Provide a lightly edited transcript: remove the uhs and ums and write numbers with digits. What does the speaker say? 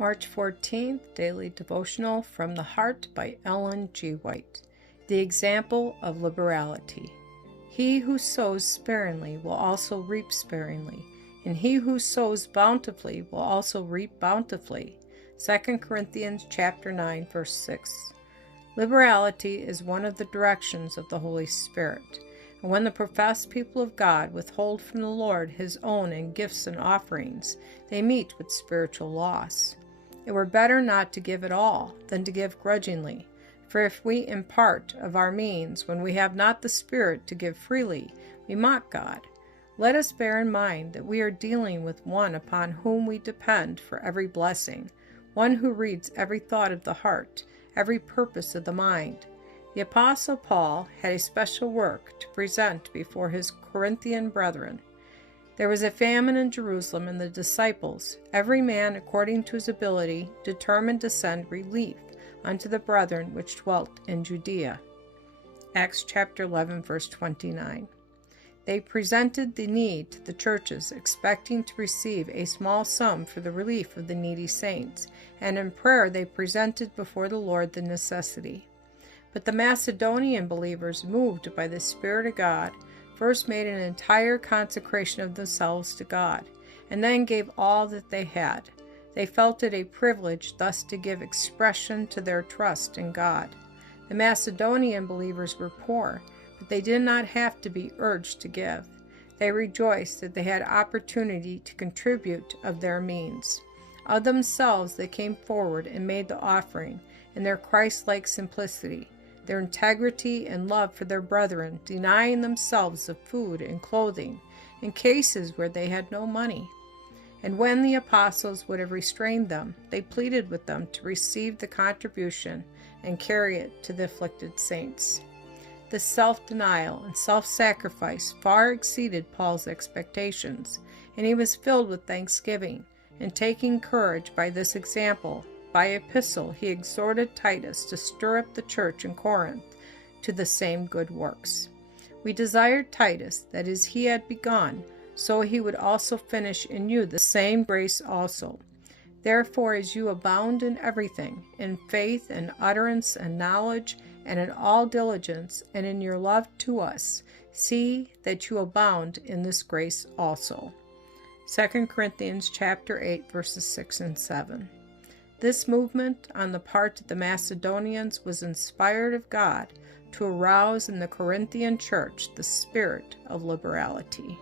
March 14th, Daily Devotional from the Heart by Ellen G. White. The Example of Liberality. He who sows sparingly will also reap sparingly, and he who sows bountifully will also reap bountifully. 2 Corinthians chapter 9, verse 6. Liberality is one of the directions of the Holy Spirit, and when the professed people of God withhold from the Lord His own in gifts and offerings, they meet with spiritual loss. It were better not to give at all than to give grudgingly, for if we impart of our means when we have not the Spirit to give freely, we mock God. Let us bear in mind that we are dealing with one upon whom we depend for every blessing, one who reads every thought of the heart, every purpose of the mind. The Apostle Paul had a special work to present before his Corinthian brethren. There was a famine in Jerusalem, and the disciples, every man according to his ability, determined to send relief unto the brethren which dwelt in Judea. Acts chapter 11, verse 29. They presented the need to the churches, expecting to receive a small sum for the relief of the needy saints, and in prayer they presented before the Lord the necessity. But the Macedonian believers, moved by the Spirit of God, first made an entire consecration of themselves to God, and then gave all that they had. They felt it a privilege thus to give expression to their trust in God. The Macedonian believers were poor, but they did not have to be urged to give. They rejoiced that they had opportunity to contribute of their means. Of themselves they came forward and made the offering, in their Christ-like simplicity, their integrity and love for their brethren, denying themselves of food and clothing, in cases where they had no money. And when the apostles would have restrained them, they pleaded with them to receive the contribution and carry it to the afflicted saints. This self-denial and self-sacrifice far exceeded Paul's expectations, and he was filled with thanksgiving, and taking courage by this example, by epistle he exhorted Titus to stir up the church in Corinth to the same good works. We desired Titus, that as he had begun, so he would also finish in you the same grace also. Therefore, as you abound in everything, in faith and utterance and knowledge, and in all diligence, and in your love to us, see that you abound in this grace also. 2 Corinthians chapter 8, verses 6 and 7. This movement on the part of the Macedonians was inspired of God to arouse in the Corinthian church the spirit of liberality.